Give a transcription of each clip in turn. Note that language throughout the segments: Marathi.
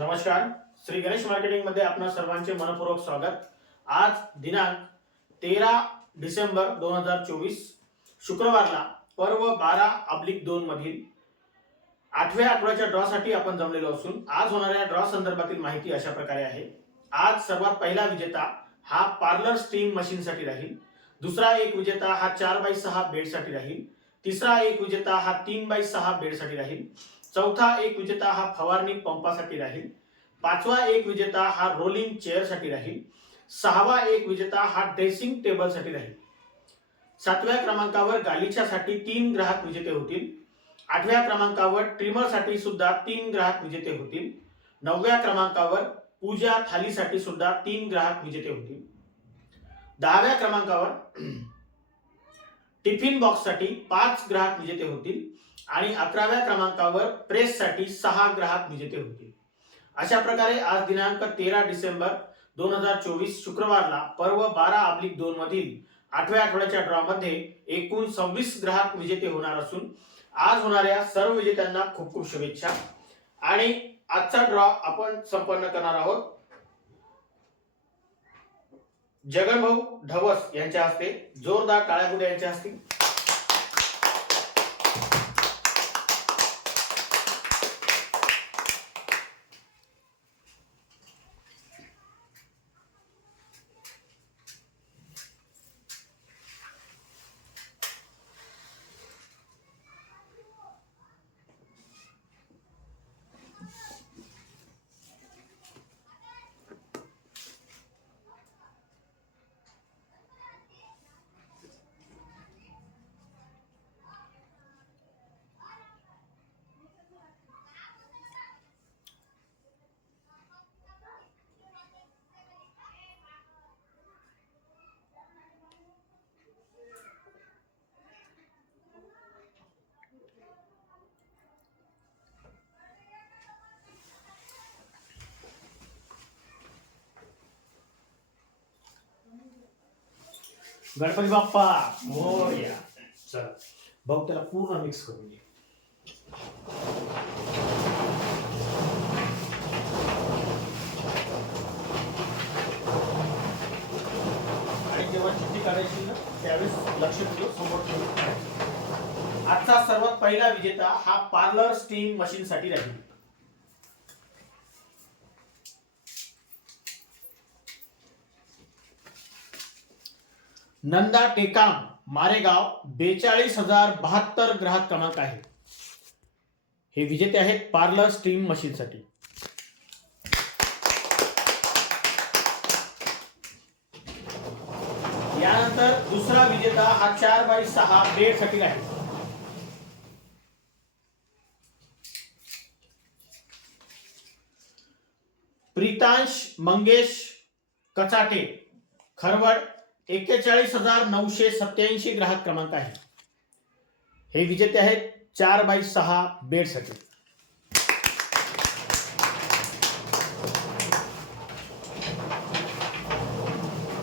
नमस्कार. श्री गणेश मार्केटिंगमध्ये आपणा सर्वांचे मनपूर्वक स्वागत. आज दिनांक तेरा डिसेंबर दोन हजार चोवीस शुक्रवारला पर्व बारा अब्लिक दोन मधील आठव्या आठवड्याच्या ड्रॉसाठी आपण जमलेलो असून आज होणाऱ्या ड्रॉ संदर्भातील माहिती अशा प्रकारे आहे. आज सर्वात पहिला विजेता हा पार्लर स्टीम मशीनसाठी राहील. दुसरा एक विजेता हा चार बाय सहा बेडसाठी राहील. तिसरा एक विजेता हा तीन बाय सहा बेडसाठी राहील. चौथा एक विजेता हा फवारणी पंपासाठी राहील. पाचवा एक विजेता हा रोलिंग चेअरसाठी राहील. सहावा एक विजेता हा ड्रेसिंग टेबलसाठी राहील. सातव्या क्रमांकावर गालिच्यासाठी तीन ग्राहक विजेते होतील. आठव्या क्रमांकावर ट्रिमरसाठी सुद्धा तीन ग्राहक विजेते होतील. नवव्या क्रमांकावर पूजा थालीसाठी सुद्धा तीन ग्राहक विजेते होतील. दहाव्या क्रमांकावर टिफिन बॉक्ससाठी पाच ग्राहक विजेते होतील आणि अकराव्या क्रमांकावर प्रेससाठी सहा ग्राहक विजेते होतील. अशा प्रकारे आज दिनांक तेरा डिसेंबर दोन हजार चोवीस शुक्रवारला पर्व बारा अब्लिक दोन मधील आठव्या आठवड्याच्या ड्रॉ मध्ये एकूण सव्वीस ग्राहक विजेते होणार असून आज होणाऱ्या सर्व विजेत्यांना खूप खूप शुभेच्छा. आणि आजचा ड्रॉ आपण संपन्न करणार आहोत. जगनभाऊ ढवस यांच्या हस्ते जोरदार टाळ्या यांच्या हस्ते. गणपती बाप्पा. मोरया. चला. भाऊ त्याला पूर्ण मिक्स करून घे. आणि जेव्हा चिठ्ठी काढायची ना त्यावेळेस लक्ष ठेव समोर ठेव. आजचा सर्वात पहिला विजेता हा पार्लर स्टीम मशीनसाठी राहील. नंदा टेकाम मारेगाव बेचाळीस हजार बहात्तर ग्राहक क्रमांक आहे. हे विजेते आहेत पार्लर स्ट्रीम मशीनसाठी. यानंतर दुसरा विजेता हा चार बाय सहा बेडसाठी आहे. प्रीतांश मंगेश कचाटे खरवड एक्केचाळीस हजार नऊशे सत्याऐंशी ग्राहक क्रमांक आहे. हे विजेते आहेत चार बाय सहा बेडसाठी.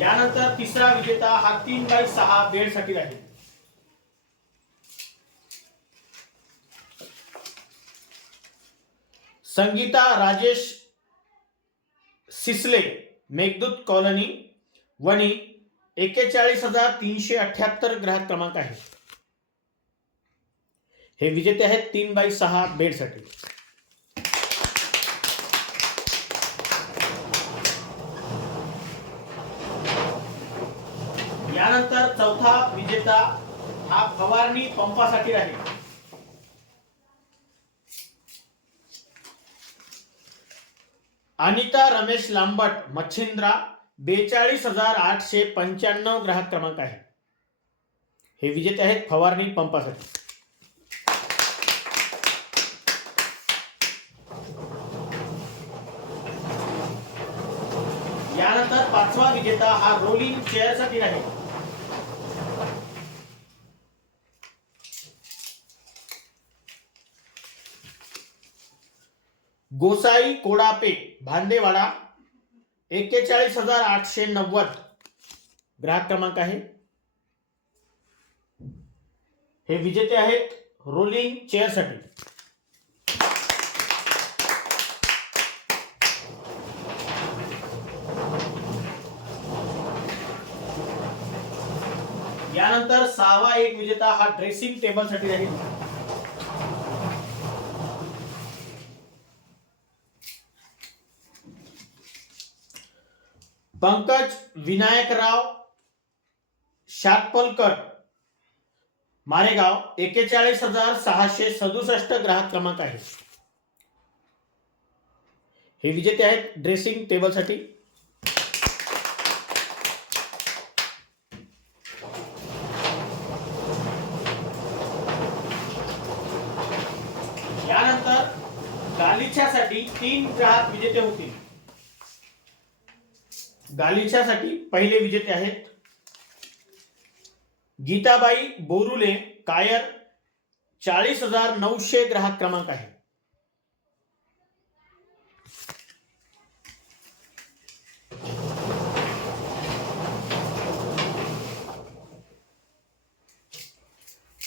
यानंतर तिसरा विजेता हा तीन बाय सहा बेडसाठी आहे. संगीता राजेश सिसले मेघदूत कॉलनी वणी एक्केचाळीस हजार तीनशे अठ्याहत्तर ग्राहक क्रमांक आहे. हे विजेते आहेत तीन बाय सहा बेडसाठी. यानंतर चौथा विजेता हा फवारणी पंपासाठी राहील अनिता रमेश लांबट मच्छिंद्रा बेचाळीस हजार आठशे पंच्याण्णव ग्राहक क्रमांक आहे. हे विजेते आहेत फवारणी पंपासाठी. यानंतर पाचवा विजेता हा रोलिंग चेअरसाठी आहे गोसाई कोडापे भांदेवाडा एक्केचाळीस हजार आठशे नव्वद ग्राहक क्रमांक आहे. हे विजेते आहेत रोलिंग चेअरसाठी. यानंतर सहावा एक विजेता हा ड्रेसिंग टेबलसाठी राहील. पंकज विनायकराव शातपलकर मारेगाव एकेचाळीस हजार सहाशे सदुसष्ट ग्राहक क्रमांक आहे. हे विजेते आहेत ड्रेसिंग टेबलसाठी यानंतर गालिच्यासाठी तीन ग्राहक विजेते होतील. गालिच्यासाठी पहिले विजेते आहेत. गीताबाई बोरुले कायर चाळीस हजार नऊशे ग्राहक क्रमांक आहे.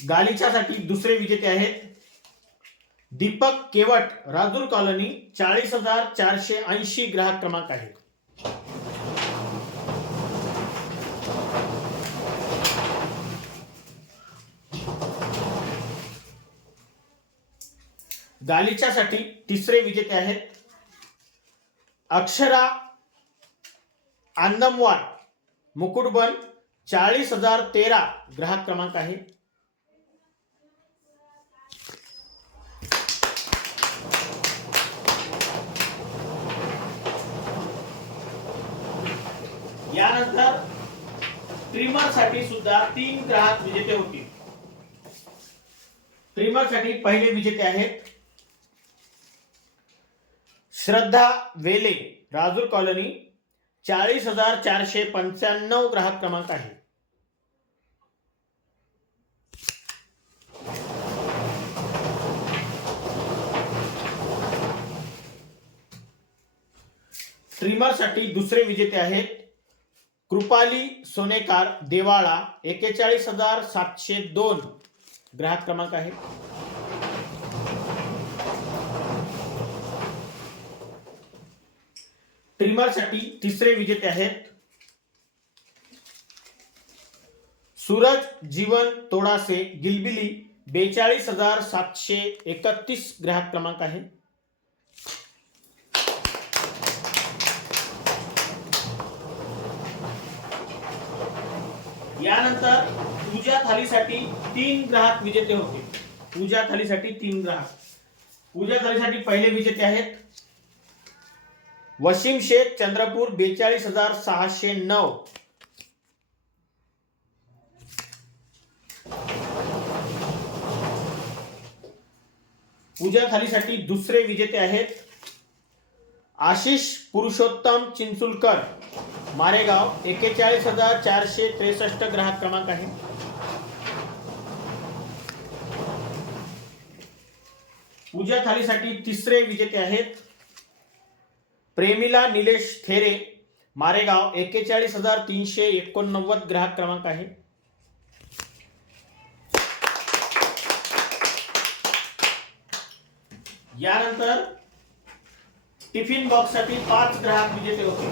गालिच्यासाठी दुसरे विजेते आहेत. दीपक केवट राजूर कॉलनी चाळीस हजार चारशे ऐंशी ग्राहक क्रमांक आहे. गालिच्यासाठी तिसरे विजेते आहेत अक्षरा आंदमवार मुकुटबन चाळीस हजार तेरा ग्राहक क्रमांक आहे. यानंतर ट्रिमरसाठी सुद्धा तीन ग्राहक विजेते होतील. ट्रिमरसाठी पहिले विजेते आहेत श्रद्धा वेले राजूर कॉलनी चाळीस हजार चारशे पंच्याण्णव ग्राहक क्रमांक आहे. ट्रिमरसाठी दुसरे विजेते आहेत. कृपाली सोनेकार देवाळा एकेचाळीस हजार सातशे दोन ग्राहक क्रमांक आहे. ट्रिमरसाठी तिसरे विजेते आहेत. सूरज जीवन तोडासे गिलबिली बेचाळीस हजार सातशे एकतीस ग्राहक क्रमांक आहे. यानंतर पूजा थालीसाठी तीन ग्राहक विजेते होते. पूजा थालीसाठी तीन ग्राहक. पूजा थालीसाठी पहिले विजेते आहेत. वसीम शेख चंद्रपूर बेचाळीस हजार सहाशे नऊ. पूजा थालीसाठी दुसरे विजेते आहेत. आशिष पुरुषोत्तम चिंचुलकर. मारेगाव एकेचाळीस हजार चारशे त्रेसष्ट ग्राहक क्रमांक आहे. पूजा थालीसाठी तिसरे विजेते आहेत. प्रेमिला निलेश थेरे मारेगाव एक्केचाळीस हजार तीनशे एकोणनव्वद ग्राहक क्रमांक आहे. यानंतर टिफिन बॉक्ससाठी पाच ग्राहक विजेते होते.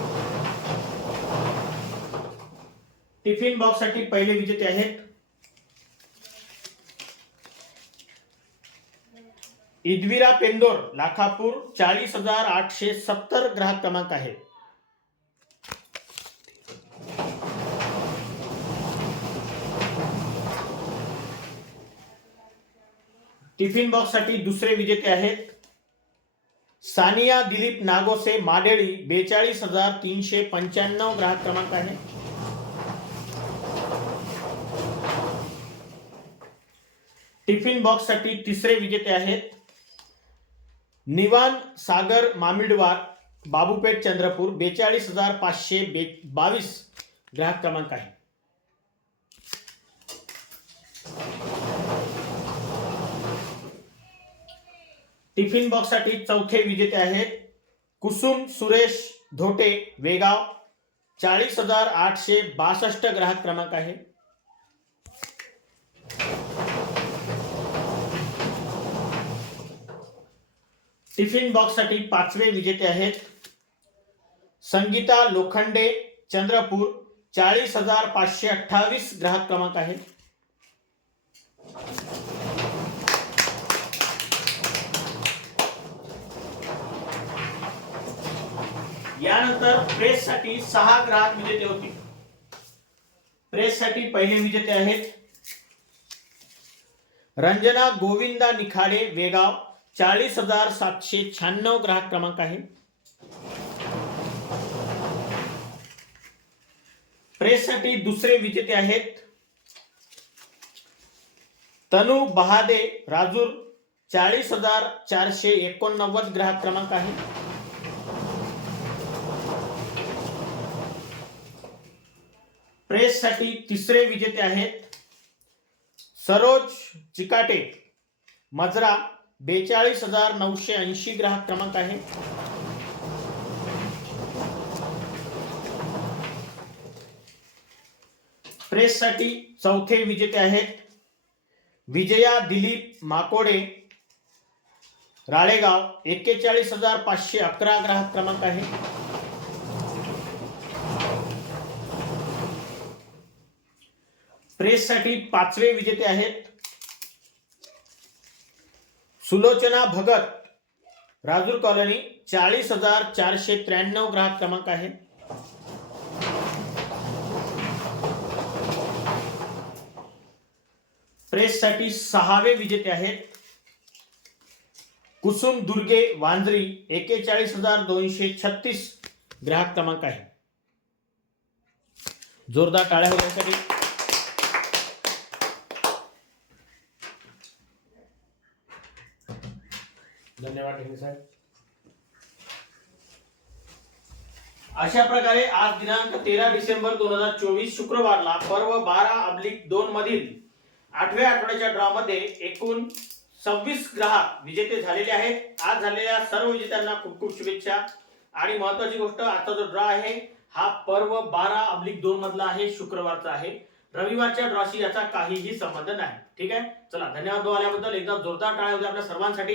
टिफिन बॉक्ससाठी पहिले विजेते आहेत. इदविरा पेंदोर लाखापूर चाळीस हजार आठशे सत्तर ग्राहक क्रमांक आहे. टिफिन बॉक्ससाठी दुसरे विजेते आहेत. सानिया दिलीप नागोसे माडेळी बेचाळीस हजार तीनशे पंच्याण्णव ग्राहक क्रमांक आहे. टिफिन बॉक्ससाठी तिसरे विजेते आहेत. निवान सागर मामिडवार बाबूपेठ चंद्रपूर बेचाळीस हजार पाचशे बे बावीस ग्राहक क्रमांक आहे. टिफिन बॉक्ससाठी चौथे विजेते आहेत कुसुम सुरेश धोटे वेगाव चाळीस हजार आठशे बासष्ट ग्राहक क्रमांक आहे. टिफिन बॉक्ससाठी पाचवे विजेते आहेत. संगीता लोखंडे चंद्रपूर चाळीस हजार पाचशे अठ्ठावीस ग्राहक क्रमांक आहे यानंतर प्रेससाठी सहा ग्राहक विजेते होते. प्रेससाठी पहिले विजेते आहेत. रंजना गोविंदा निखाडे वेगाव चाळीस हजार सातशे शहाण्णव ग्राहक क्रमांक आहे. प्रेससाठी दुसरे विजेते आहेत. तनु बहादे राजूर चाळीस हजार चारशे एकोणनव्वद ग्राहक क्रमांक आहे. प्रेससाठी तिसरे विजेते आहेत. सरोज चिकाटे मजरा बेचाळीस हजार नऊशे ऐंशी ग्राहक क्रमांक आहे. प्रेससाठी चौथे विजेते आहेत. विजया दिलीप माकोडे राळेगाव एक्केचाळीस हजार पाचशे अकरा ग्राहक क्रमांक आहे. प्रेससाठी पाचवे विजेते आहेत. सुलोचना भगत राजूर कॉलनी चाळीस हजार चारशे त्र्याण्णव ग्राहक क्रमांक आहे. प्रेससाठी सहावे विजेते आहेत. कुसुम दुर्गे वांजरी एकेचाळीस हजार दोनशे छत्तीस ग्राहक क्रमांक आहे. जोरदार टाळ्या होण्यासाठी धन्यवाद साहेब. अशा प्रकारे आज दिनांक तेरा डिसेंबर दोन हजार चोवीस शुक्रवारला पर्व बारा अब्लिक दोन मधील आठव्या आठवड्याच्या ड्रॉ मध्ये एकूण सव्वीस ग्राहक विजेते झालेले आहेत. आज झालेल्या सर्व विजेत्यांना खूप खूप शुभेच्छा. आणि महत्वाची गोष्ट आता जो ड्रॉ आहे हा पर्व बारा अब्लिक दोन मधला आहे शुक्रवारचा आहे. रविवारच्या ड्रॉशी याचा काहीही संबंध नाही. ठीक आहे? चला धन्यवाद आल्याबद्दल. एकदा जोरदार टाळ्या होत्या आपल्या सर्वांसाठी.